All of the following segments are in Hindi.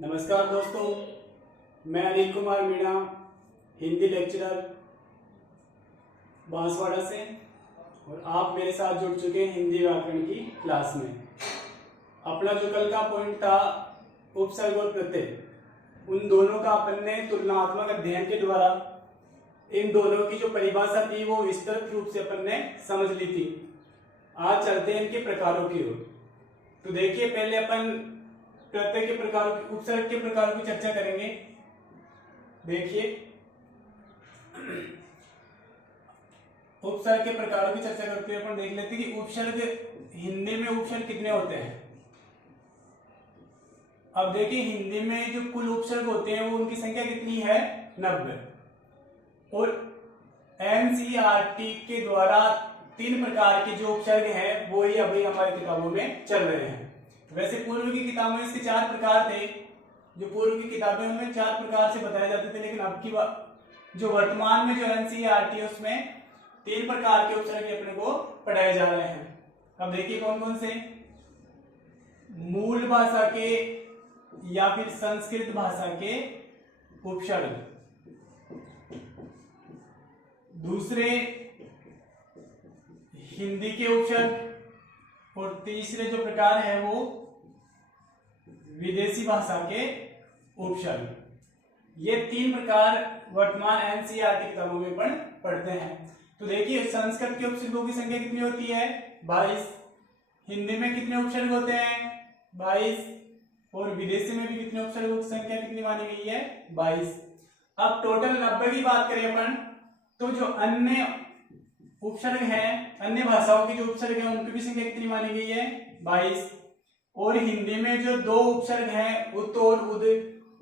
नमस्कार दोस्तों, मैं अनिल कुमार मीणा, हिंदी लेक्चरर बांसवाड़ा से, और आप मेरे साथ जुड़ चुके हैं हिंदी व्याकरण की क्लास में। अपना जो कल का पॉइंट था उपसर्ग और प्रत्यय, उन दोनों का अपन ने तुलनात्मक अध्ययन के द्वारा इन दोनों की जो परिभाषा थी वो विस्तृत रूप से अपन ने समझ ली थी। आज चलते हैं इनके प्रकारों की ओर। तो देखिए, पहले अपन प्रत्यय के प्रकारों, उपसर्ग के प्रकारों की चर्चा करेंगे। देखिए, उपसर्ग के प्रकारों की चर्चा करते हुए अपन देख लेते हैं कि उपसर्ग, हिंदी में उपसर्ग कितने होते हैं। अब देखिए, हिंदी में जो कुल उपसर्ग होते हैं वो उनकी संख्या कितनी है, 90। और एनसीईआरटी के द्वारा 3 प्रकार के जो उपसर्ग हैं वो ही अभी हमारी किताबों में चल रहे हैं। वैसे पूर्व की किताबों में इसके 4 प्रकार थे, जो पूर्व की किताबों में 4 प्रकार से बताए जाते थे, लेकिन अब की जो वर्तमान में जो एनसीईआरटी है उसमें 3 प्रकार के उपसर्ग अपने को पढ़ाए जा रहे हैं। अब देखिए कौन कौन से। मूल भाषा के या फिर संस्कृत भाषा के उपसर्ग, दूसरे हिंदी के उपसर्ग, और तीसरे जो प्रकार है वो विदेशी भाषा के उपसर्ग। ये 3 प्रकार वर्तमान एनसीईआरटी किताबों में पढ़ते हैं। तो देखिए, संस्कृत के उपसर्गों की संख्या कितनी होती है, 22। हिंदी में कितने उपसर्ग होते हैं, 22। और विदेशी में भी कितने उपसर्गों की संख्या कितनी मानी गई है, 22। अब टोटल 90 की बात करें अपन, तो जो अन्य उपसर्ग हैं, अन्य भाषाओं की जो उपसर्ग हैं उनकी भी संख्या कितनी मानी गई है, 22। और हिंदी में जो 2 उपसर्ग हैं, उत और उद,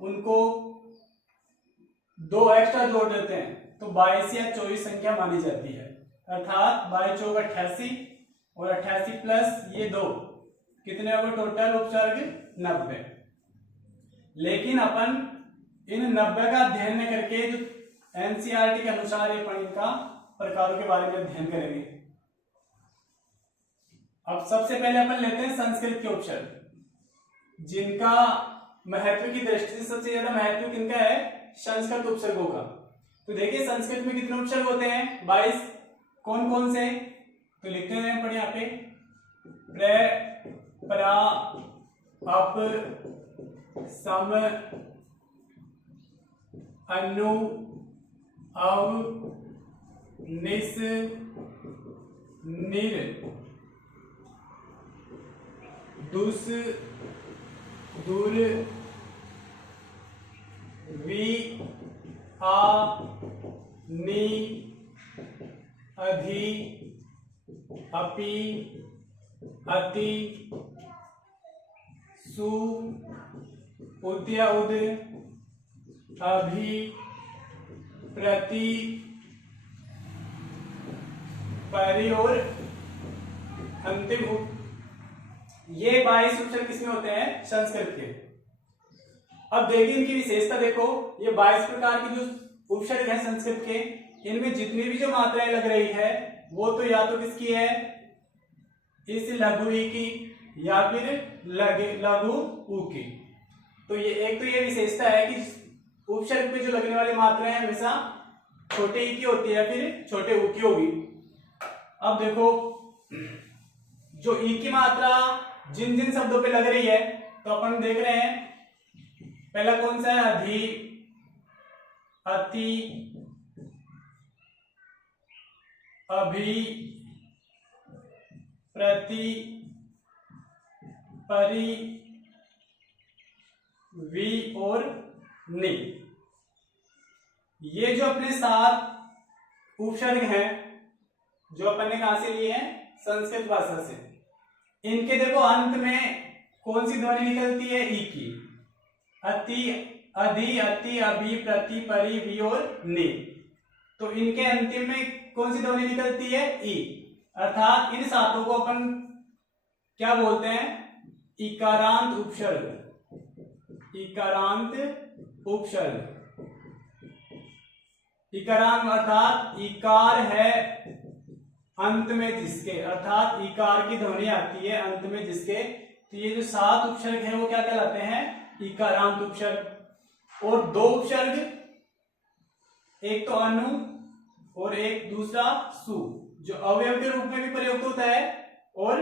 उनको 2 एक्स्ट्रा जोड़ देते हैं तो 22 या 24 संख्या मानी जाती है। अर्थात 22 चौक 88 और 88 प्लस ये 2 कितने हो गए टोटल उपसर्ग, 90। लेकिन अपन इन 90 का अध्ययन न करके जो एनसीईआरटी के अनुसार ये इनका प्रकारों के बारे में अध्ययन करेंगे। अब सबसे पहले अपन लेते हैं संस्कृत के उपसर्ग, जिनका महत्व की दृष्टि से सबसे ज्यादा महत्व किनका है, संस्कृत उपसर्गों का। तो देखिए, संस्कृत में कितने उपसर्ग होते हैं, 22। कौन कौन से, तो लिखते हैं पढ़े यहाँ पे, प्र, परा, अप, सम, अनु, अव, निस, निर, दुस, दुर, वि, आ, नि, अधि, अपि, अति, सु, उद्य, उद, अभि, प्रति, परि और अंतिम। ये 22 उपसर्ग किसमें होते हैं, संस्कृत के। अब देखिए इनकी विशेषता देखो, ये 22 प्रकार के जो उपसर्ग हैं संस्कृत के, इनमें जितनी भी जो मात्राएं लग रही है वो तो या तो किसकी है, इस लघु ई की या फिर लघु ऊ की। तो ये एक तो ये विशेषता है कि उपसर्ग पे जो लगने वाली मात्राएं हमेशा छोटे ई की होती है या फिर छोटे ऊ की होगी। अब देखो, जो ई की मात्रा जिन जिन शब्दों पे लग रही है तो अपन देख रहे हैं, पहला कौन सा है, अधि, अति, अभि, प्रति, परि, वि और नि। ये जो अपने 7 उपसर्ग हैं जो अपन ने कहां से लिए हैं, संस्कृत भाषा से। इनके देखो अंत में कौन सी ध्वनि निकलती है, ई की। अति, अधि, अति, अभि, प्रति, परि, वि और नि। तो इनके अंतिम में कौन सी ध्वनि निकलती है, ई। अर्थात इन 7 को अपन क्या बोलते हैं, इकारांत उपसर्ग। इकारांत उपसर्ग, इकारांत अर्थात इकार है अंत में जिसके, अर्थात इकार की ध्वनि आती है अंत में जिसके, तो ये जो 7 उपसर्ग हैं वो क्या कहलाते हैं, इकारांत उपसर्ग। और दो उपसर्ग, एक तो अनु और एक दूसरा सु, जो अवयव के रूप में भी प्रयुक्त होता है और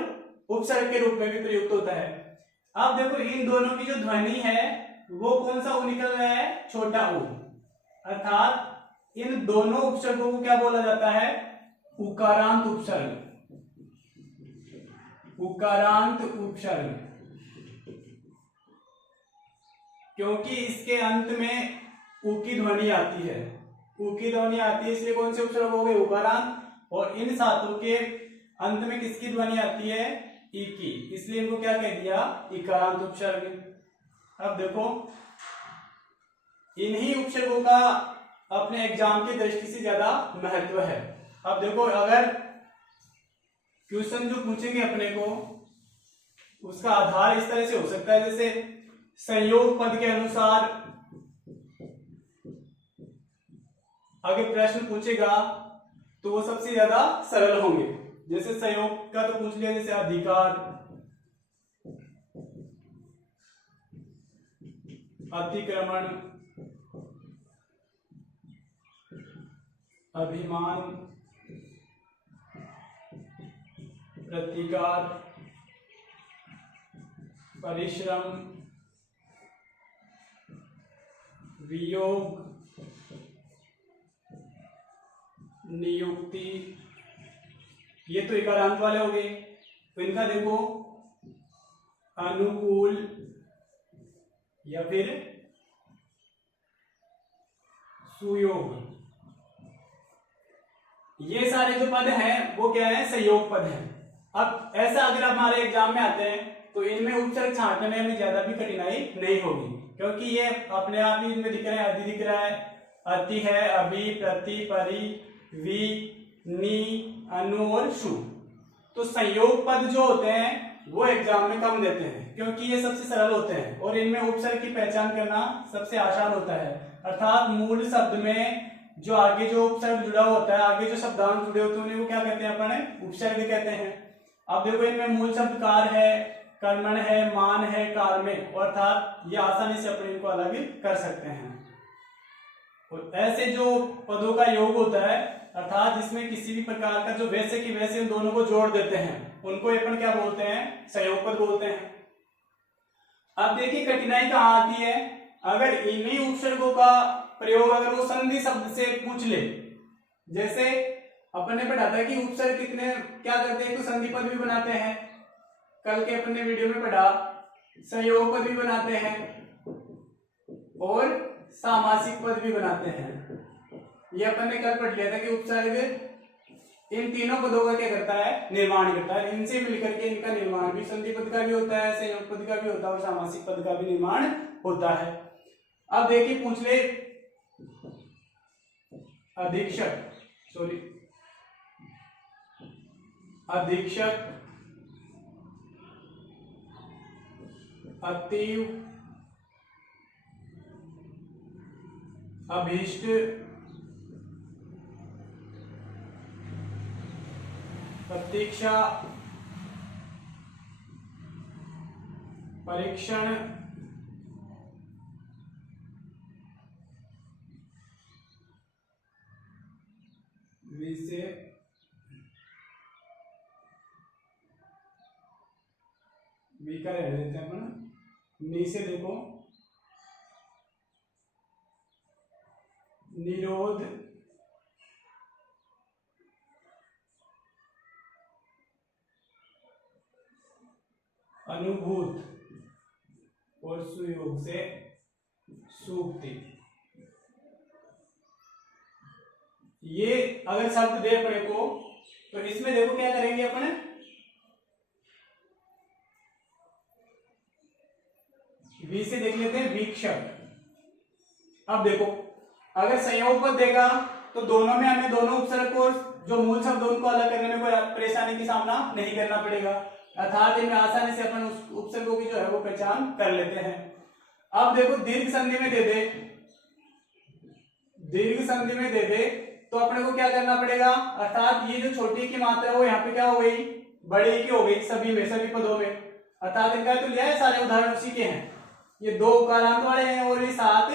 उपसर्ग के रूप में भी प्रयुक्त होता है। अब देखो इन दोनों की जो ध्वनि है वो कौन सा उ निकल रहा है, छोटा उ, अर्थात इन दोनों उपसर्गों को क्या बोला जाता है, उकारांत उपसर्ग। उकारांत उपसर्ग, क्योंकि इसके अंत में उ की ध्वनि आती है, उ की ध्वनि आती है, इसलिए कौन से उपसर्ग हो गए, उकारांत। और इन सातों के अंत में किसकी ध्वनि आती है, ई की, इसलिए इनको क्या कह दिया, इकारांत उपसर्ग। अब देखो इन्हीं उपसर्गों का अपने एग्जाम की दृष्टि से ज्यादा महत्व है। अब देखो अगर क्वेश्चन जो पूछेंगे अपने को उसका आधार इस तरह से हो सकता है, जैसे संयोग पद के अनुसार अगर प्रश्न पूछेगा तो वो सबसे ज्यादा सरल होंगे। जैसे संयोग का तो पूछ लिया, जैसे अधिकार, अतिक्रमण, अभिमान, प्रतिकार, परिश्रम, वियोग, नियुक्ति, ये तो इकारांत वाले हो गए। तो इनका देखो अनुकूल या फिर सुयोग, ये सारे जो पद हैं वो क्या है, संयोग पद हैं। अब ऐसा अगर हमारे एग्जाम में आते हैं तो इनमें उपसर्ग छांटने में हमें ज्यादा भी कठिनाई नहीं होगी, क्योंकि ये अपने आप ही इनमें दिख रहे हैं, अधि दिख रहा है, अति है, अभि, प्रति, परि, वि, नि, अनु और शु। तो संयोग पद जो होते हैं वो एग्जाम में कम देते हैं, क्योंकि ये सबसे सरल होते हैं और इनमें उपसर्ग की पहचान करना सबसे आसान होता है। अर्थात मूल शब्द में जो आगे जो उपसर्ग जुड़ा होता है, आगे जो शब्दांश जुड़े होते हैं उन्हें वो क्या कहते हैं, अपने उपसर्ग कहते हैं। अब देखो इनमें मूल शब्द कार है, कर्मण है, मान है, कार में, अर्थात ये आसानी से अपने इनको अलग कर सकते हैं। और ऐसे जो पदों का योग होता है, अर्थात जिसमें किसी भी प्रकार का जो वैसे की वैसे इन दोनों को जोड़ देते हैं, उनको अपन क्या बोलते हैं, संयोग पद बोलते हैं। अब देखिए कठिनाई कहाँ आती है, अगर इन्हीं उपसर्गों का प्रयोग अगर वो संधि शब्द से पूछ ले, जैसे अपन ने पढ़ा था कि उपसर्ग कितने क्या करते हैं, तो संधि पद भी बनाते हैं, कल के अपन ने वीडियो में पढ़ा, संयोग पद भी बनाते हैं और सामासिक पद भी बनाते हैं। ये अपन ने कल पढ़ लिया था कि उपसर्ग इन तीनों पदों का क्या करता है, निर्माण करता है। इनसे मिलकर के इनका निर्माण भी संधि पद का भी होता है, संयोग पद का भी होता है और सामासिक पद का भी निर्माण होता है। अब देखिए पूछ ले अधीक्षक, सॉरी अधीक्षक, अतीव, अभीष्ट, प्रतीक्षा, परीक्षण, विषय, वी का रह देते हैं अपन, नी से देखो निरोध, अनुभूत और सुयोग से सूक्ति। ये अगर शब्द दे अपने को तो इसमें देखो क्या करेंगे अपन, वी से देख लेते हैं वीक्षक। अब देखो अगर संयोग पद देगा तो दोनों में हमें दोनों उपसर्ग को जो मूल शब्द उनको अलग करने में कोई परेशानी की सामना नहीं करना पड़ेगा, अर्थात इनमें आसानी से अपन उस उपसर्गों की जो है वो पहचान कर लेते हैं। अब देखो दीर्घ संधि में दे दे, दीर्घ संधि में दे दे तो अपने को क्या करना पड़ेगा, अर्थात ये जो छोटी की मात्रा है वो यहाँ पे क्या हो गई, बड़ी की हो गई सभी में, सभी पदों में, अर्थात इनका तो लिया है सारे उदाहरण उसी के हैं। ये 2 उकारांत वाले हैं और ये 7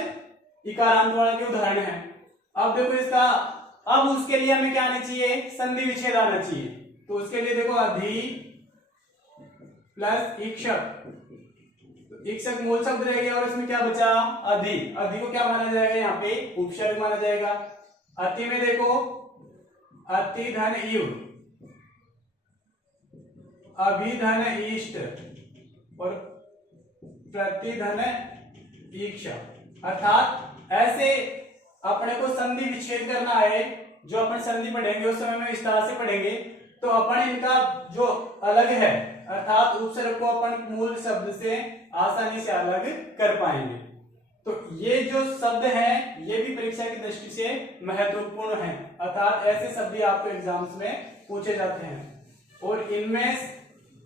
इकारांत वाले के उदाहरण हैं। अब देखो इसका, अब उसके लिए हमें क्या आना चाहिए, संधि विच्छेद आना चाहिए। तो उसके लिए देखो अधि प्लस इक्षक, तो इक्षक मूल शब्द रह गया और इसमें क्या बचा, अधि। अधि को क्या माना जाएगा, यहाँ पे उपसर्ग माना जाएगा। अति में देखो अति धन इव, अभिधन इष्ट और प्रतिधन ईक्षा। अर्थात ऐसे अपने को संधि विच्छेद करना है, जो अपन संधि पढ़ेंगे उस समय में विस्तार से पढ़ेंगे, तो अपन इनका जो अलग है अर्थात उपसर्ग को अपन मूल शब्द से आसानी से अलग कर पाएंगे। तो ये जो शब्द हैं ये भी परीक्षा की दृष्टि से महत्वपूर्ण है, अर्थात ऐसे शब्द ही आपको एग्जाम्स में पूछे जाते हैं। और इनमें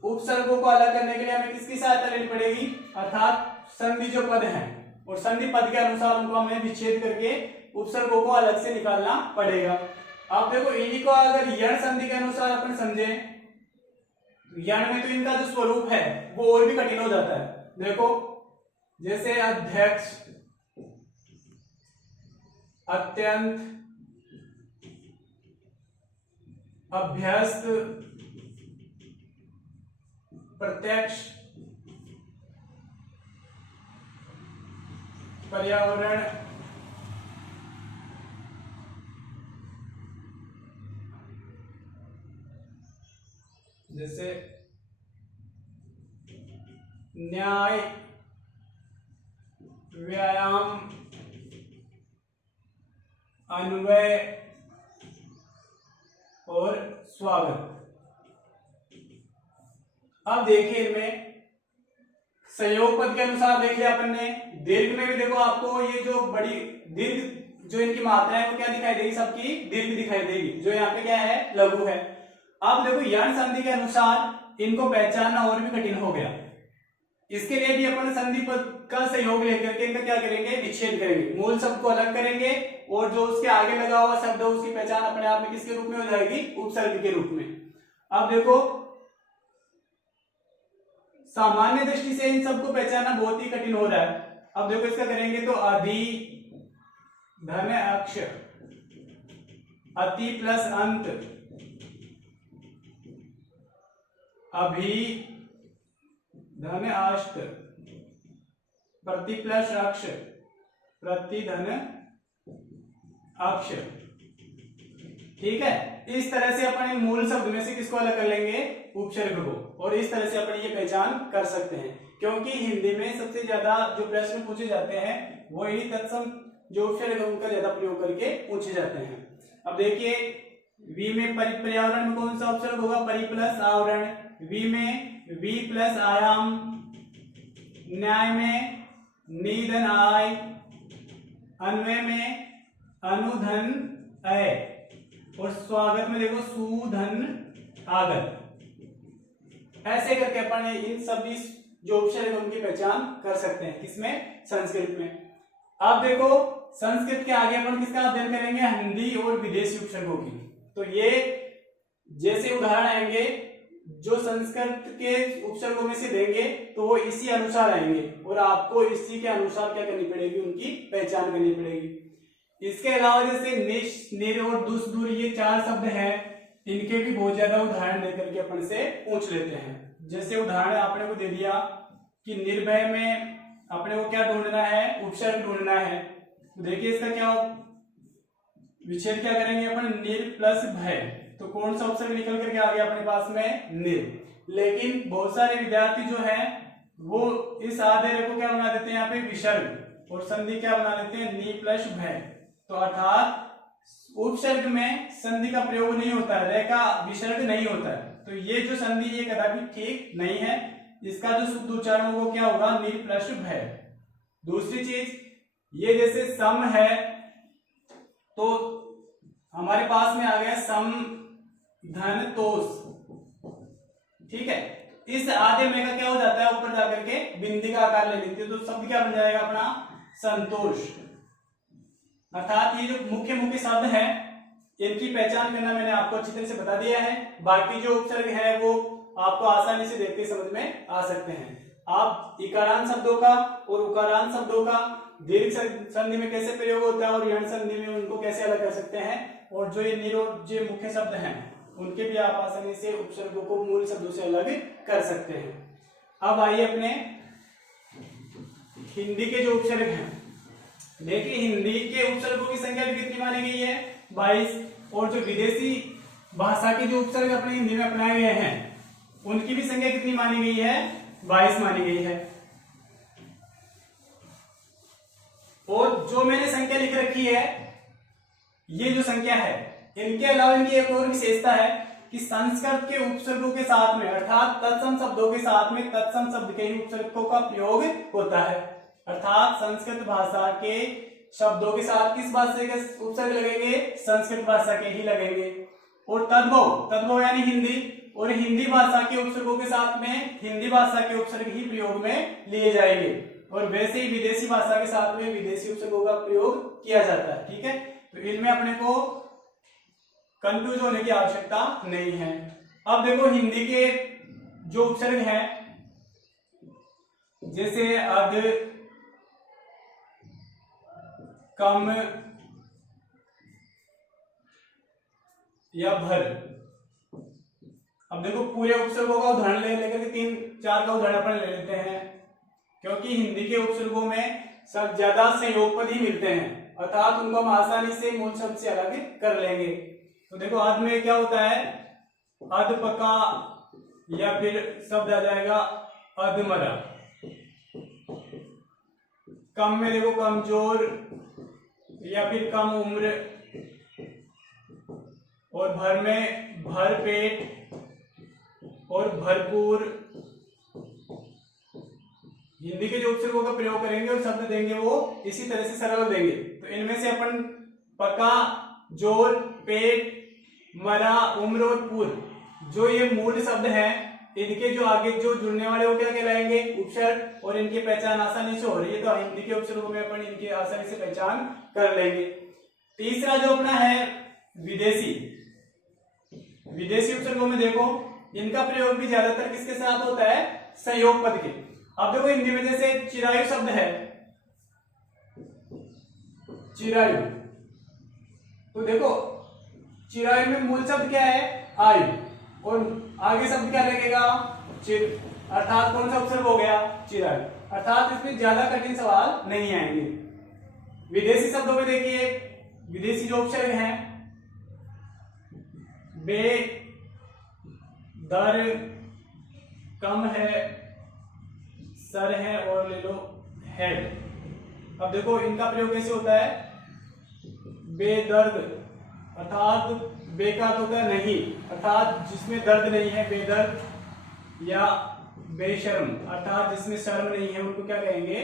उपसर्गों को अलग करने के लिए हमें किसकी सहायता लेनी पड़ेगी, अर्थात संधि जो पद हैं और संधि पद के अनुसार उनको हमें विच्छेद करके उपसर्गों को अलग से निकालना पड़ेगा। आप देखो इन्हीं को अगर यण संधि के अनुसार अपन समझे, यण में तो इनका जो स्वरूप है वो और भी कठिन हो जाता है। देखो जैसे अध्यक्ष, अत्यंत, अभ्यस्त, प्रत्यक्ष, पर्यावरण, जैसे न्याय, व्यायाम, अन्वय और स्वागत। अब देखिए इनमें संयोग पद के अनुसार देख लिया अपन ने। दीर्घ में भी देखो आपको ये जो बड़ी दीर्घ जो इनकी मात्रा है वो क्या दिखाई देगी, सबकी दीर्घ दिखाई देगी, जो यहाँ पे क्या है, लघु है। अब देखो यण संधि के अनुसार इनको पहचानना और भी कठिन हो गया। इसके लिए भी अपन संधि पद का सहयोग लेकर के इनका क्या करेंगे, विच्छेद करेंगे, मूल शब्द को अलग करेंगे और जो उसके आगे लगा हुआ शब्द है उसकी पहचान अपने आप में किसके रूप में हो जाएगी, उपसर्ग के रूप में। अब देखो सामान्य दृष्टि से इन सबको पहचानना बहुत ही कठिन हो रहा है। अब देखो इसका करेंगे तो अधि धन अक्ष, अति प्लस अंत, अभि धन अष्ट, प्रति प्लस अक्ष, प्रति धन अक्ष। ठीक है, इस तरह से अपन इन मूल शब्द में से किसको अलग कर लेंगे, उपसर्ग को, और इस तरह से अपन ये पहचान कर सकते हैं। क्योंकि हिंदी में सबसे ज्यादा जो प्रश्न पूछे जाते हैं वो इन्हीं तत्सम जो उपसर्ग है उनका ज्यादा प्रयोग करके पूछे जाते हैं। अब देखिए वी में पर्यावरण में कौन सा उपसर्ग होगा, परि प्लस आवरण। वी में वी प्लस आयाम। न्याय में निधन आय। अन्वय में अनुधन अय। और स्वागत में देखो सुधन आगत। ऐसे करके अपन इन सभी जो उपसर्ग है उनकी पहचान कर सकते हैं, किसमें, संस्कृत में। अब देखो संस्कृत के आगे अपन किसका अध्ययन करेंगे, हिंदी और विदेशी उपसर्गों की। तो ये जैसे उदाहरण आएंगे जो संस्कृत के उपसर्गों में से देंगे तो वो इसी अनुसार आएंगे और आपको इसी के अनुसार क्या करनी पड़ेगी, उनकी पहचान करनी पड़ेगी। इसके अलावा जैसे निश, निर और दुस, दूर, ये 4 शब्द हैं, इनके भी बहुत ज्यादा उदाहरण लेकर के अपन से पूछ लेते हैं। जैसे उदाहरण आपने को दे दिया कि निर्भय में अपने को क्या ढूंढना है, उपसर्ग ढूंढना है। तो देखिए इसका क्या विच्छेद क्या करेंगे अपन, निर प्लस भय। तो कौन सा उपसर्ग निकल करके आ गया अपने पास में, निर। लेकिन बहुत सारे विद्यार्थी जो हैं वो इस आधे को क्या बना देते हैं यहाँ पे विसर्ग, और संधि क्या बना देते हैं, नी प्लस भय। तो अर्थात उपसर्ग में संधि का प्रयोग नहीं होता है, रेखा विसर्ग नहीं होता है। तो ये जो संधि ये कदापि ठीक नहीं है। इसका जो शुद्ध उच्चारण वो क्या होगा, नी प्लस भय। दूसरी चीज ये जैसे सम है तो हमारे पास में आ गया सम धन तोष। ठीक है, इस आधे में का क्या हो जाता है, ऊपर जाकर के बिंदी का आकार ले लेती है, तो शब्द क्या बन जाएगा अपना, संतोष। अर्थात ये जो मुख्य मुख्य शब्द है इनकी पहचान करना मैंने आपको अच्छी तरह से बता दिया है। बाकी जो उपसर्ग है वो आपको आसानी से देखते समझ में आ सकते हैं। आप इकारांत शब्दों का और उकारांत शब्दों का दीर्घ संधि में कैसे प्रयोग होता है और यण संधि में उनको कैसे अलग कर सकते हैं, और जो ये निरोध जो मुख्य शब्द हैं उनके भी आप आसानी से उपसर्गों को मूल शब्दों से अलग कर सकते हैं। अब आइए अपने हिंदी के जो उपसर्ग हैं, देखिए हिंदी के उपसर्गों की संख्या भी कितनी मानी गई है, 22, और जो विदेशी भाषा के जो उपसर्ग अपने हिंदी में अपनाए गए हैं उनकी भी संख्या कितनी मानी गई है, 22 मानी गई है। और जो मैंने संख्या लिख रखी है, ये जो संख्या है, इनके अलावा इनकी एक और विशेषता है कि संस्कृत के उपसर्गों के साथ में अर्थात तत्सम शब्दों के साथ में तत्सम शब्द के ही उपसर्गों का प्रयोग होता है। अर्थात संस्कृत भाषा के शब्दों के साथ किस भाषा के उपसर्ग लगेंगे, संस्कृत भाषा के ही लगेंगे। और तद्भव यानी हिंदी, और हिंदी भाषा के उपसर्गों के साथ में हिंदी भाषा के उपसर्ग ही प्रयोग में लिए जाएंगे। और वैसे ही विदेशी भाषा के साथ में विदेशी उपसर्गों का प्रयोग किया जाता है। ठीक है, तो इनमें अपने को कंफ्यूज होने की आवश्यकता नहीं है। अब देखो हिंदी के जो उपसर्ग हैं, जैसे अध, कम या भर। अब देखो पूरे उपसर्गों का उदाहरण लेकर के 3-4 का उदाहरण अपन ले लेते हैं, क्योंकि हिंदी के उपसर्गों में सब ज्यादा संयोग पद ही मिलते हैं, अर्थात उनको हम आसानी से मूल शब्द से अलग कर लेंगे। तो देखो अध में क्या होता है, अधपका, या फिर शब्द आ जाएगा अधमरा। कम में देखो कमजोर, या फिर कम उम्र। और भर में भर पेट और भरपूर। हिंदी के जो उपसर्गों का प्रयोग करेंगे और शब्द देंगे वो इसी तरह से सरल देंगे। तो इनमें से अपन पका, जोर, पेट, मरा, उम्र और पूर, जो ये मूल शब्द हैं, इनके जो आगे जो जुड़ने वाले वो क्या कहलाएंगे, उपसर्ग, और इनकी पहचान आसानी से हो रही है। तो हिंदी के उपसर्गों में अपन इनकी आसानी से पहचान कर लेंगे। तीसरा जो अपना है विदेशी उपसर्गों में देखो इनका प्रयोग भी ज्यादातर किसके साथ होता है, संयोग पद के। अब देखो हिंदी में जैसे चिरायु शब्द है, चिरायु, तो देखो चिरायु में मूल शब्द क्या है, आयु, और आगे शब्द क्या लगेगा, चिर, अर्थात कौन सा उपसर्ग हो गया, चिरायु। अर्थात इसमें ज्यादा कठिन सवाल नहीं आएंगे। विदेशी शब्दों में देखिए विदेशी जो उपसर्ग हैं, बे, दर, कम है, सर है, और ले लो हेड। अब देखो इनका प्रयोग कैसे होता है, बेदर्द, अर्थात बे का तो होता है नहीं, अर्थात जिसमें दर्द नहीं है बेदर्द, या बेशर्म, अर्थात जिसमें शर्म नहीं है उनको क्या कहेंगे,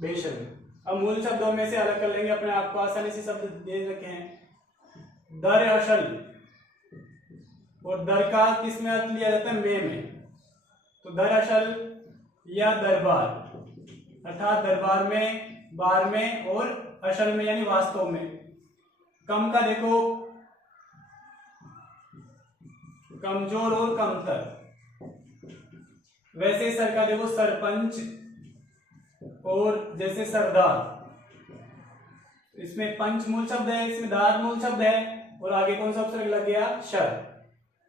बेशर्म। अब मूल शब्दों में से अलग कर लेंगे अपने आप को, आसानी से शब्द दे रखे हैं, दर असल, और दर का किस में अर्थ लिया जाता है, में। तो दर असल या दरबार, अर्थात दरबार में, बार में, और असल में यानी वास्तव में। कम का देखो कमजोर और कमतर। वैसे सर का देखो सरपंच, और जैसे सरदार, इसमें पंच मूल शब्द है, इसमें दार मूल शब्द है, और आगे कौन सा उपसर्ग लग गया, शर।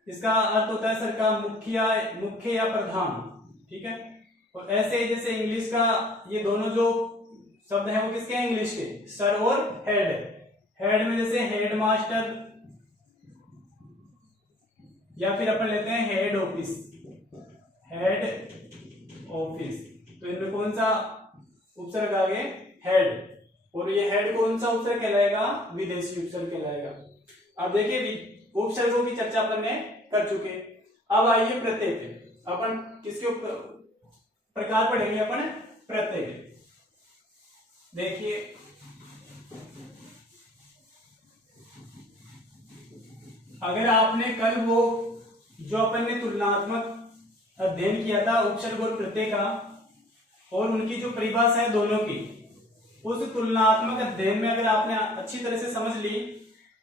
इसका अर्थ होता है सर का मुख्य या प्रधान। ठीक है, और ऐसे जैसे इंग्लिश का ये दोनों जो शब्द हैं वो किसके हैं, इंग्लिश के, सर और हेड। हेड में जैसे हेड मास्टर, या फिर अपन लेते हैं हेड ऑफिस, हेड ऑफिस। तो इनमें कौन सा उपसर्ग आ गए, हेड, और ये हेड कौन सा उपसर्ग कहलाएगा, विदेशी उपसर्ग कहलाएगा। अब देखिए उपसर्गों की चर्चा अपन ने कर चुके। अब आइए प्रत्यय पे, अपन किसके प्रकार पढ़ेंगे, अपन प्रत्यय। देखिए अगर आपने कल वो जो अपन ने तुलनात्मक अध्ययन किया था उपसर्ग और प्रत्यय का, और उनकी जो परिभाषा है दोनों की, उस तुलनात्मक अध्ययन में अगर आपने अच्छी तरह से समझ ली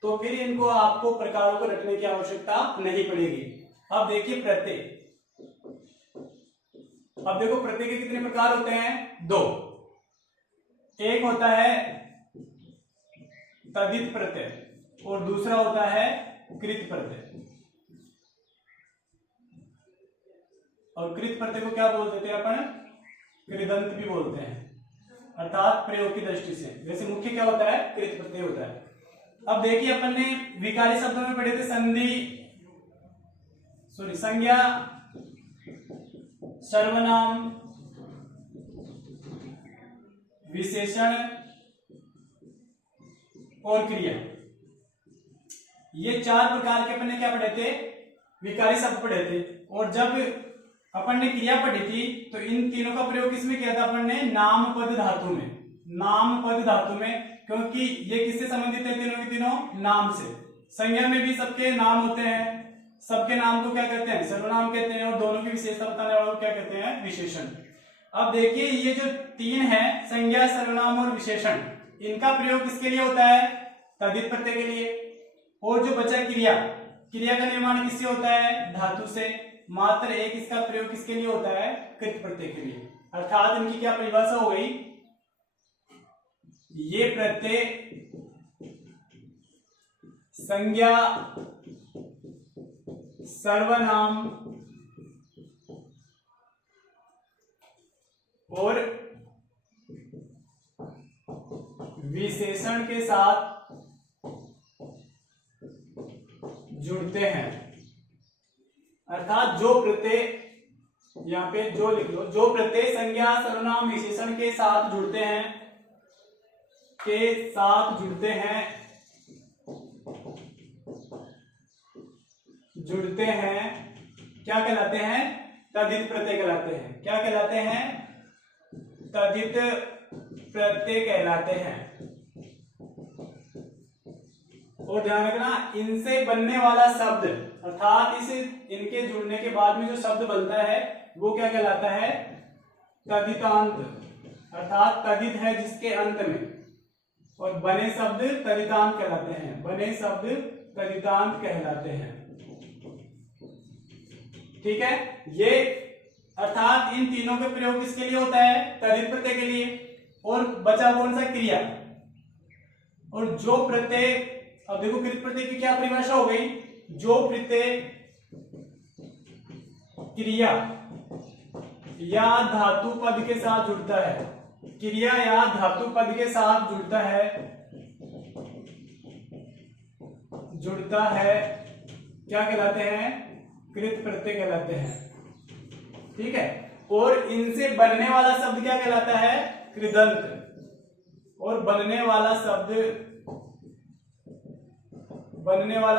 तो फिर इनको आपको प्रकारों को रखने की आवश्यकता नहीं पड़ेगी। अब देखिए प्रत्यय। अब देखो प्रत्यय के कितने प्रकार होते हैं? दो। एक होता है तद्धित प्रत्यय और दूसरा होता है कृत प्रत्यय। और कृत प्रत्यय को क्या बोल देते हैं अपन? कृदंत भी बोलते हैं, अर्थात प्रयोग की दृष्टि से। वैसे मुख्य क्या होता है? कृत प्रत्यय होता है। अब देखिए अपन ने विकारी शब्दों में पढ़े थे संज्ञा, सर्वनाम, विशेषण और क्रिया। ये चार प्रकार के अपन ने क्या पढ़े थे? विकारी शब्द पढ़े थे। और जब अपन ने क्रिया पढ़ी थी तो इन तीनों का प्रयोग किसमें किया था अपन ने? नामपद धातु में। नामपद धातु में, क्योंकि ये किससे संबंधित है? तीनों के तीनों नाम से। संज्ञा में भी सबके नाम होते हैं, सबके नाम को क्या कहते हैं? सर्वनाम कहते हैं। और दोनों की विशेषता बताने वालों को क्या कहते हैं? विशेषण। अब देखिए ये जो तीन है, संज्ञा, सर्वनाम और विशेषण, इनका प्रयोग किसके लिए होता है? तद्धित प्रत्यय के लिए। और जो बचा क्रिया, क्रिया का निर्माण किससे होता है? धातु से। मात्र एक इसका प्रयोग किसके लिए होता है? कृत प्रत्यय के लिए। अर्थात इनकी क्या परिभाषा हो गई? ये प्रत्यय संज्ञा, सर्वनाम और विशेषण के साथ जुड़ते हैं। अर्थात जो प्रत्यय, यहां पे जो लिख लो, जो प्रत्यय संज्ञा, सर्वनाम, विशेषण के साथ जुड़ते हैं, क्या कहलाते हैं? तद्धित प्रत्यय कहलाते हैं। क्या कहलाते हैं? तद्धित प्रत्यय कहलाते हैं। और ध्यान रखना, इनसे बनने वाला शब्द, अर्थात इनके जुड़ने के बाद में जो शब्द बनता है वो क्या कहलाता है? तद्धितांत। अर्थात तद्धित है जिसके अंत में, और बने शब्द तद्धितांत कहलाते हैं। बने शब्द तद्धितांत कहलाते हैं। ठीक है, ये अर्थात इन तीनों के प्रयोग किसके लिए होता है? तद्धित प्रत्यय के लिए। और बचा कौन सा? क्रिया। और जो प्रत्यय, अब देखो कृत प्रत्यय की क्या परिभाषा हो गई? जो प्रत्यय क्रिया या धातु पद के साथ जुड़ता है, क्रिया या धातु पद के साथ जुड़ता है, क्या कहलाते हैं? कृत प्रत्यय कहलाते हैं। ठीक है, और इनसे बनने वाला शब्द क्या कहलाता है? कृदंत। और बनने वाला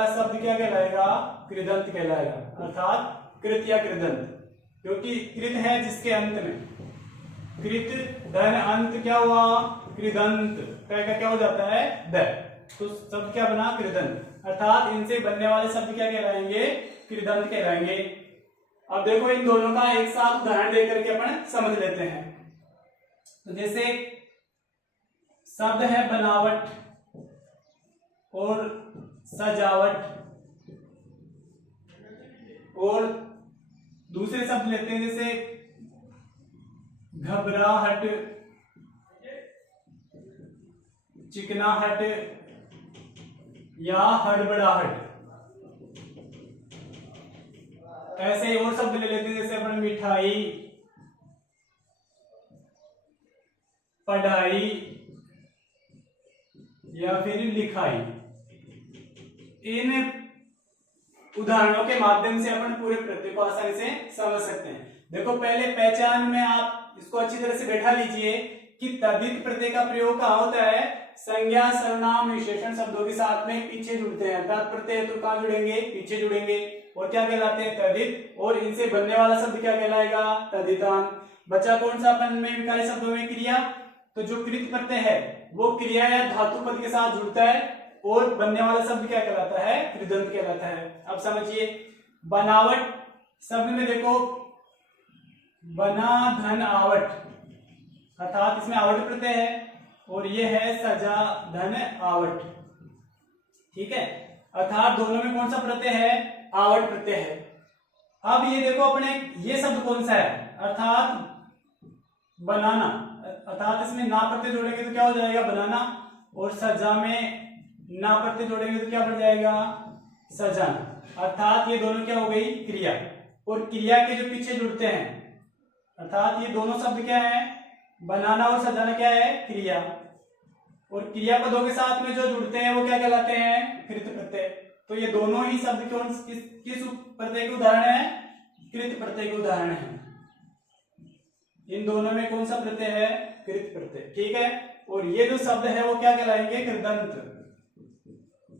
शब्द क्या कहलाएगा? कृदंत कहलाएगा। अर्थात कृत या कृदंत, क्योंकि कृत है जिसके अंत में, कृत धन अंत क्या हुआ? कृदंत। का क्या हो जाता है? द। तो शब्द क्या बना? कृदंत। अर्थात इनसे बनने वाले शब्द क्या कहलाएंगे? कृदंत कहलाएंगे। अब देखो इन दोनों का एक साथ उदाहरण देकर के अपन समझ लेते हैं। तो जैसे शब्द है बनावट और सजावट, और दूसरे शब्द लेते हैं जैसे घबराहट, चिकनाहट या हड़बड़ाहट। ऐसे ही और शब्द ले लेते हैं जैसे अपन मिठाई, पढ़ाई या फिर लिखाई। इन उदाहरणों के माध्यम से अपन पूरे प्रत्यय को आसानी से समझ सकते हैं। देखो पहले पहचान में आप इसको अच्छी तरह से बैठा लीजिए कि तद्धित प्रत्यय का प्रयोग कहाँ होता है? संज्ञा, सर्वनाम, विशेषण शब्दों के साथ में पीछे जुड़ते हैं। अर्थात प्रत्यय तो कहाँ जुड़ेंगे? पीछे जुड़ेंगे। और क्या कहलाते हैं? तद्धित। और इनसे बनने वाला शब्द क्या कहलाएगा? तद्धितांत। बचा कौन सा अपन में विकारी शब्दों में? क्रिया। तो जो कृत प्रत्यय है वो क्रिया या धातु पद के साथ जुड़ता है, और बनने वाला शब्द क्या कहलाता है? कृदंत कहलाता है। अब समझिए, बनावट शब्द में देखो, बना धन आवट, अर्थात इसमें आवट प्रत्यय है, और ये है सजा धन आवट। ठीक है, अर्थात दोनों में कौन सा प्रत्यय है? आवट प्रत्यय है। अब ये देखो अपने, ये शब्द कौन सा है? अर्थात बनाना, अर्थात इसमें ना प्रत्यय जोड़ेंगे तो क्या हो जाएगा बनाना, और सजा में ना प्रत्यय जोड़ेंगे तो क्या बन जाएगा सजाना, अर्थात ये दोनों क्या हो गई क्रिया, और क्रिया के जो पीछे जुड़ते हैं अर्थात ये दोनों शब्द क्या है बनाना और सजाना क्या है क्रिया, और क्रिया पदों के साथ में जो जुड़ते हैं वो क्या कहलाते हैं कृत प्रत्यय। तो ये दोनों ही शब्द किस प्रत्यय के उदाहरण है कृत प्रत्यय के उदाहरण है। इन दोनों में कौन सा प्रत्यय है कृत प्रत्यय, ठीक है। और ये जो शब्द है वो क्या कहलाएंगे कृदंत,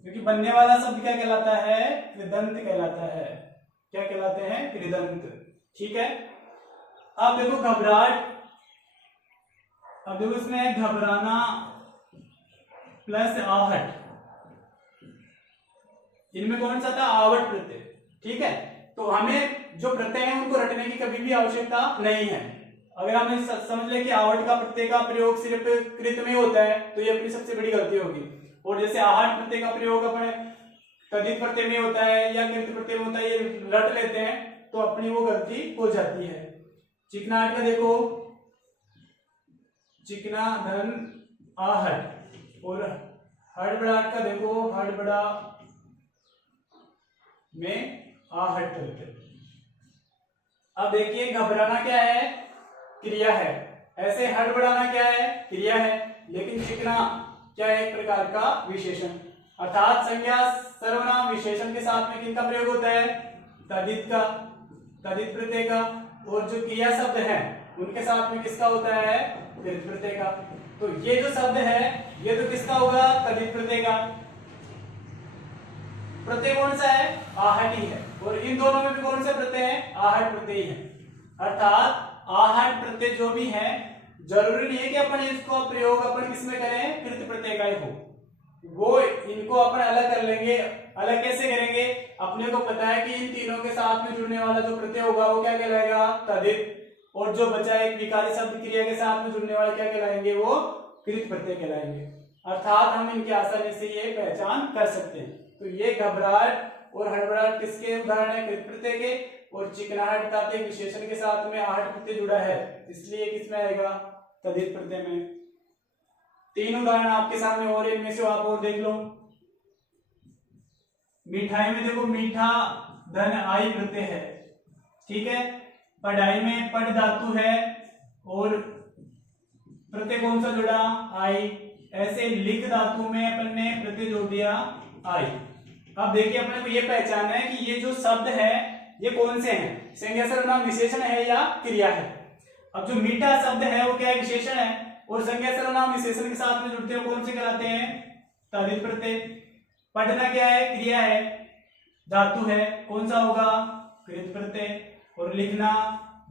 क्योंकि बनने वाला शब्द क्या कहलाता है कृदंत कहलाता है, क्या कहलाते हैं कृदंत, ठीक है। अब देखो घबराहट, अब देखो इसमें घबराना प्लस आहट, इनमें कौन सा था आवट प्रत्यय, ठीक है। तो हमें जो प्रत्यय है उनको रटने की कभी भी आवश्यकता नहीं है। अगर हमें समझ ले कि आवट का प्रत्यय का प्रयोग सिर्फ कृत में होता है तो ये अपनी सबसे बड़ी गलती होगी, और जैसे आहट प्रत्यय का प्रयोग अपने तद्धित प्रत्यय में होता है या कृत प्रत्यय में होता है, ये रट लेते हैं तो अपनी वो गलती हो जाती है। चिकनाहट का देखो चिकना धन आहट, और हड़बड़ाहट का देखो हड़बड़ा में आहट करते। अब देखिए घबराना क्या है क्रिया है, ऐसे हड़बड़ाना क्या है क्रिया है, लेकिन चिकना क्या है एक प्रकार का विशेषण, अर्थात संज्ञा सर्वनाम विशेषण के साथ में किसका प्रयोग होता है तद्धित का, तद्धित प्रत्यय का, और जो क्रिया शब्द है उनके साथ में किसका होता है कृत प्रत्यय का। तो ये जो शब्द है ये तो किसका होगा तद्धित प्रत्यय का, प्रत्यय कौन सा है आहट ही है, और इन दोनों में भी कौन सा प्रत्यय है आहट प्रत्यय है। अर्थात आहट प्रत्यय जो भी है जरूरी नहीं है कि अपन इसको प्रयोग अपन किसमें करें कृत प्रत्यय का ही हो, वो इनको अपन अलग कर लेंगे। अलग कैसे करेंगे, अपने को पता है कि इन तीनों के साथ में जुड़ने वाला जो प्रत्यय होगा वो क्या कहलाएगा तद्धित, और जो बचा एक विकारी शब्द क्रिया के साथ में जुड़ने वाले क्या कहलाएंगे वो कृत प्रत्यय कहलाएंगे। अर्थात हम इनकी आसानी से ये पहचान कर सकते हैं। तो ये घबराहट और हड़बड़ाहट किसके उदाहरण है कृत प्रत्यय के, और चिकनाहट ताते विशेषण के साथ में आहट प्रत्यय जुड़ा है इसलिए किसमें आएगा तद्धित प्रत्यय में। तीन उदाहरण आपके सामने और इनमें से आप और देख लो। मिठाई में देखो मीठा धन आई प्रत्यय है, ठीक है। पढ़ाई में पढ़ धातु है और प्रत्यय कौन सा जुड़ा आई, ऐसे लिख धातु में अपन ने प्रत्यय जोड़ दिया आई। अब देखिए अपने को ये पहचानना है कि ये जो शब्द है ये कौन से हैं, संज्ञा सर्वनाम विशेषण है या क्रिया है। अब जो मीठा शब्द है वो क्या है विशेषण है, और संज्ञा सर्वनाम विशेषण के साथ में जुड़ते हैं कौन से कहलाते हैं तद्धित प्रत्यय। पढ़ना क्या है क्रिया है, धातु है कौन सा होगा कृत प्रत्यय, और लिखना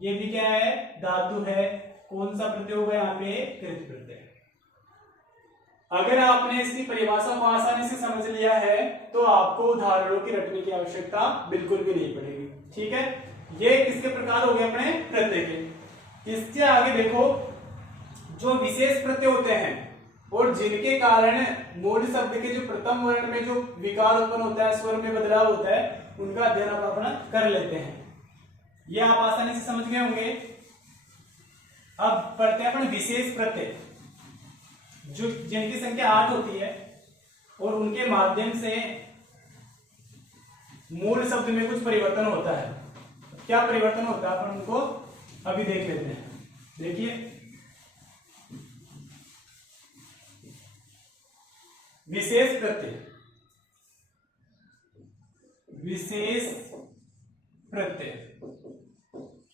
ये भी क्या है धातु है, कौन सा प्रत्यय होगा यहाँ पे कृत प्रत्यय। अगर आपने इसकी परिभाषा को आसानी से समझ लिया है तो आपको उदाहरणों की रटने की आवश्यकता बिल्कुल भी नहीं पड़ेगी, ठीक है। ये किसके प्रकार हो गए अपने प्रत्यय के। इसके आगे देखो जो विशेष प्रत्यय होते हैं और जिनके कारण मूल शब्द के जो प्रथम वर्ण में जो विकार उत्पन्न होता है स्वर में बदलाव होता है उनका अध्ययन आप अपना कर लेते हैं, ये आप आसानी से समझ गए होंगे। अब पढ़ते हैं अपने विशेष प्रत्यय जो जिनकी संख्या 8 होती है और उनके माध्यम से मूल शब्द में कुछ परिवर्तन होता है। क्या परिवर्तन होता है अपन उनको अभी देख लेते हैं। देखिए विशेष प्रत्यय, विशेष प्रत्यय,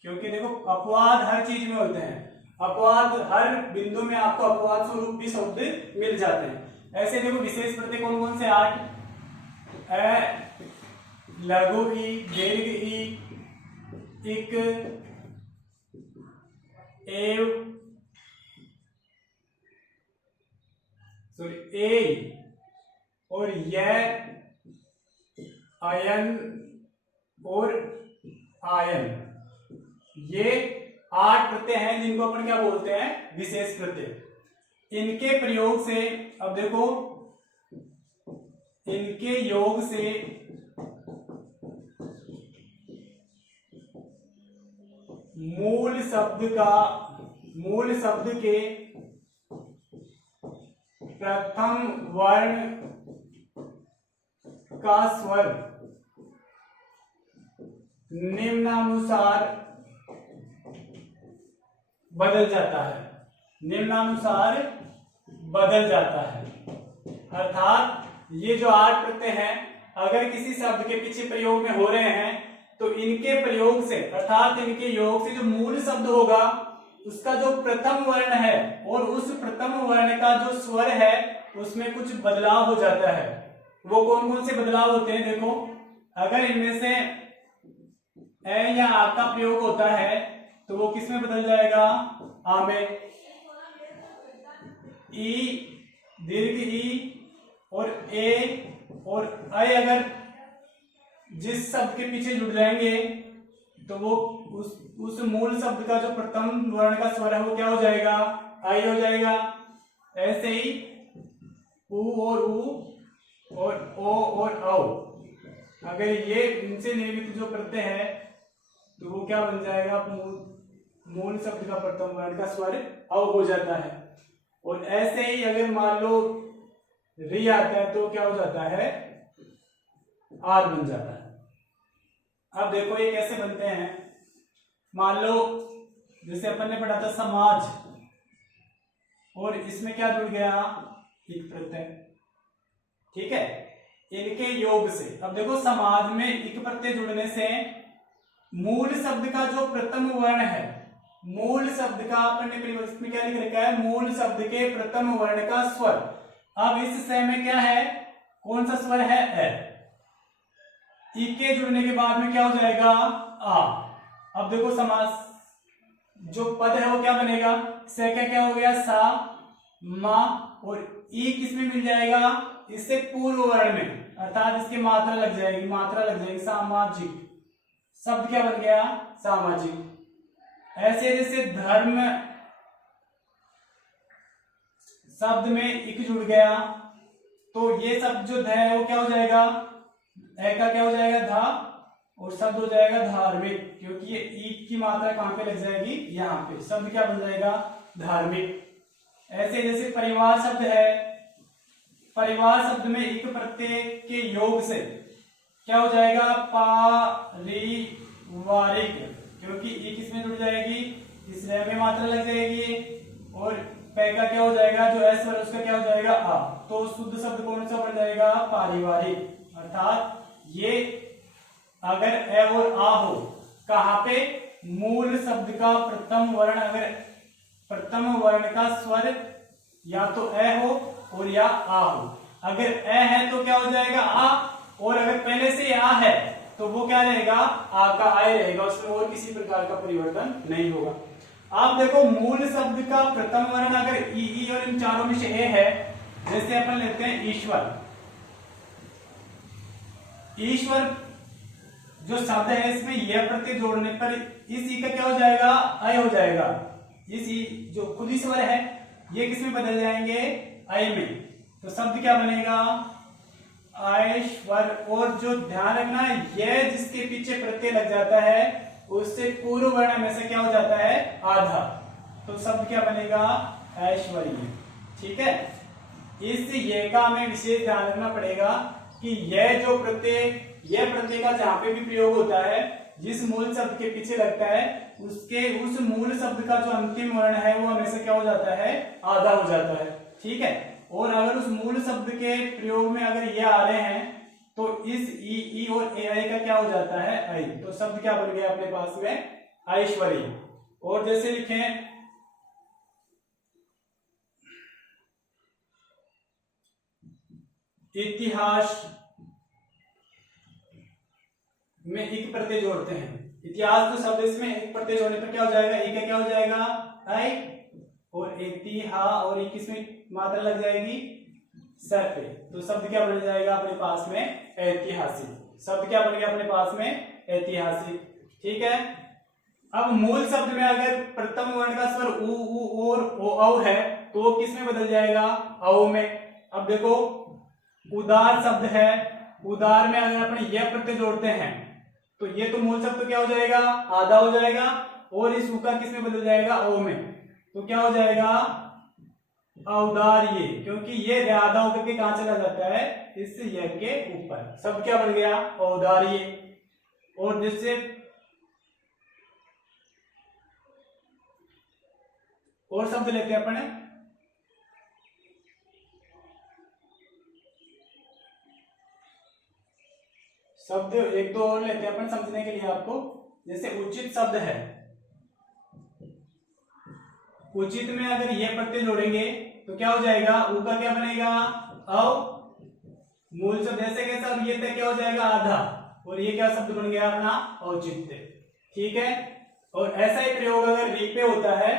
क्योंकि देखो अपवाद हर चीज में होते हैं, अपवाद हर बिंदु में आपको अपवाद स्वरूप भी शब्द मिल जाते हैं। ऐसे देखो विशेष प्रत्यय कौन कौन से 8, लघु ई, दीर्घ ई, इक, एव, सॉरी ए, और यह, अयन और आयन, ये 8 प्रत्यय हैं जिनको अपन क्या बोलते हैं विशेष प्रत्यय। इनके प्रयोग से अब देखो इनके योग से मूल शब्द के प्रथम वर्ण का स्वर निम्नानुसार बदल जाता है। अर्थात ये जो 8 प्रत्यय हैं, अगर किसी शब्द के पीछे प्रयोग में हो रहे हैं तो इनके प्रयोग से अर्थात इनके योग से जो मूल शब्द होगा उसका जो प्रथम वर्ण है और उस प्रथम वर्ण का जो स्वर है उसमें कुछ बदलाव हो जाता है। वो कौन कौन से बदलाव होते हैं? देखो, अगर इनमें से ए या आ का प्रयोग होता है तो वो किस में बदल जाएगा? आ में। ई, दीर्घ ई और ए और ऐ अगर जिस शब्द के पीछे जुड़ जाएंगे तो वो उस मूल शब्द का जो प्रथम वर्ण का स्वर है वो क्या हो जाएगा? आई हो जाएगा। ऐसे ही उ और उ और ओ और औ, अगर ये इनसे निर्मित जो प्रत्यय है तो वो क्या बन जाएगा? मूल शब्द का प्रथम वर्ण का स्वर औ हो जाता है। और ऐसे ही अगर मान लो री आता है तो क्या हो जाता है? आर बन जाता है। अब देखो ये कैसे बनते हैं। मान लो जैसे अपन ने पढ़ा था समाज, और इसमें क्या जुड़ गया? एक प्रत्यय। ठीक है, इनके योग से अब देखो समाज में एक प्रत्यय जुड़ने से मूल शब्द का जो प्रथम वर्ण है, मूल शब्द का अपन ने परिवर्तित में क्या लिख रखा है? मूल शब्द के प्रथम वर्ण का स्वर। अब इस स में क्या है? कौन सा स्वर है? ए। ई के जुड़ने के बाद में क्या हो जाएगा? आ। अब देखो समास जो पद है वो क्या बनेगा? से का क्या हो गया? सा, मा, और ई किस में मिल जाएगा? इससे पूर्व वर्ण में, अर्थात इसकी मात्रा लग जाएगी, सामाजिक। शब्द क्या बन गया? सामाजिक। ऐसे जैसे धर्म शब्द में इक जुड़ गया तो ये शब्द जो ध है वो क्या हो जाएगा? ए का क्या हो जाएगा? धा, और शब्द हो जाएगा धार्मिक, क्योंकि ये ई की मात्रा कहां पे लग जाएगी? यहाँ पे। शब्द क्या बन जाएगा? धार्मिक। ऐसे जैसे परिवार शब्द है, परिवार शब्द में एक प्रत्यय के योग से क्या हो जाएगा? पारिवारिक, क्योंकि ई किसमें जुड़ जाएगी? इस रे में मात्रा लग जाएगी, और पै का क्या हो जाएगा? जो एस वर्ग उसका क्या हो जाएगा? आ। तो शुद्ध शब्द कौन सा बन जाएगा? पारिवारिक। अर्थात ये अगर ए और आ हो, कहां पे? मूल शब्द का प्रथम वर्ण, अगर प्रथम वर्ण का स्वर या तो ए हो और या आ हो। अगर ए है तो क्या हो जाएगा? आ, और अगर पहले से आ है तो वो क्या रहेगा? आ का आए रहेगा, उसमें और किसी प्रकार का परिवर्तन नहीं होगा। आप देखो, मूल शब्द का प्रथम वर्ण अगर ई और इन चारों में से ए है, जैसे अपन लेते हैं ईश्वर। ईश्वर जो शब्द है इसमें यह प्रत्यय जोड़ने पर इस ई का क्या हो जाएगा? अय हो जाएगा। इस ई जो खुद ही स्वर है ये किस में बदल जाएंगे? अय में। तो शब्द क्या बनेगा? ऐश्वर। और जो ध्यान रखना, यह जिसके पीछे प्रत्यय लग जाता है उससे पूर्व वर्ण में से क्या हो जाता है? आधा। तो शब्द क्या बनेगा? ऐश्वर्य। ठीक है, इस ये का हमें विशेष ध्यान रखना पड़ेगा कि यह जो प्रत्यय, यह प्रत्यय का जहां पे भी प्रयोग होता है, जिस मूल शब्द के पीछे लगता है उसके उस मूल शब्द का जो अंतिम वर्ण है वो हमेशा क्या हो जाता है? आधा हो जाता है। ठीक है, और अगर उस मूल शब्द के प्रयोग में अगर ये आ रहे हैं तो इस ई और ए का क्या हो जाता है? ऐ। तो शब्द क्या बन गया अपने पास में? ऐश्वर्य। और जैसे लिखें इतिहास में एक प्रत्यय जोड़ते हैं। इतिहास जो शब्द इसमें एक प्रत्यय जोड़ने पर क्या हो जाएगा? एक क्या हो जाएगा? ऐ, और इतिहा और एक किसमें मात्रा लग जाएगी? सर पे। तो शब्द क्या बन जाएगा अपने पास में? ऐतिहासिक। शब्द क्या बन गया अपने पास में? ऐतिहासिक। ठीक है, अब मूल शब्द में अगर प्रथम वर्ण का स्वर उ और औ है तो वो किस में बदल जाएगा? औ में। अब देखो, उदार शब्द है, उदार में अगर अपन यह प्रत्यय जोड़ते हैं तो ये तो मूल शब्द क्या हो जाएगा? आधा हो जाएगा, और इस उकार किस में बदल जाएगा, ओ में। तो क्या हो जाएगा, औदार्य, क्योंकि ये आधा होकर के कहां चला जाता है, इस य के ऊपर। शब्द क्या बन गया, औदार्य। और जिससे और शब्द लेते हैं अपने, शब्द एक दो और लेते हैं अपन समझने के लिए आपको। जैसे उचित शब्द है, उचित में अगर ये प्रत्यय जोड़ेंगे तो क्या हो जाएगा, ऊ का क्या बनेगा, अव मूल शब्द। जैसे कि सब ये तक क्या हो जाएगा, आधा, और ये क्या शब्द बन गया अपना, औचित्य। ठीक है। और ऐसा ही प्रयोग अगर री पे होता है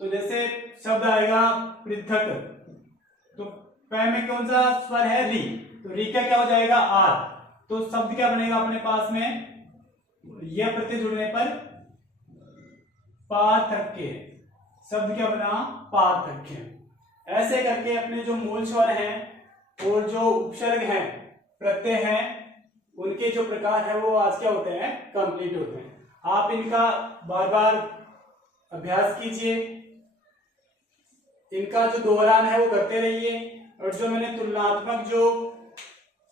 तो जैसे शब्द आएगा पृथक, तो प में कौन सा स्वर है, री, तो री का क्या हो जाएगा, आर। तो शब्द क्या बनेगा अपने पास में, यह प्रत्यय जुड़ने पर पार्थक्य, शब्द क्या बना, पार्थक्य। ऐसे करके अपने जो मूल स्वर हैं और जो उपसर्ग हैं, प्रत्यय हैं, उनके जो प्रकार है वो आज क्या होते हैं, कंप्लीट होते हैं। आप इनका बार बार अभ्यास कीजिए, इनका जो दोहरान है वो करते रहिए। और जो मैंने तुलनात्मक, जो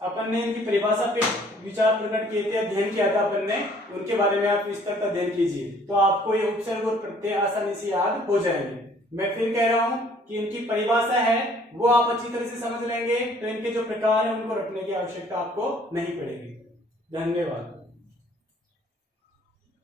अपन ने इनकी परिभाषा पे विचार प्रकट किए थे, अध्ययन किया था अपन ने, उनके बारे में आप विस्तार का अध्ययन कीजिए, तो आपको ये उपसर्ग और प्रत्यय आसानी से याद हो जाएंगे। मैं फिर कह रहा हूं कि इनकी परिभाषा है वो आप अच्छी तरह से समझ लेंगे तो इनके जो प्रकार है उनको रखने की आवश्यकता आपको नहीं पड़ेगी। धन्यवाद।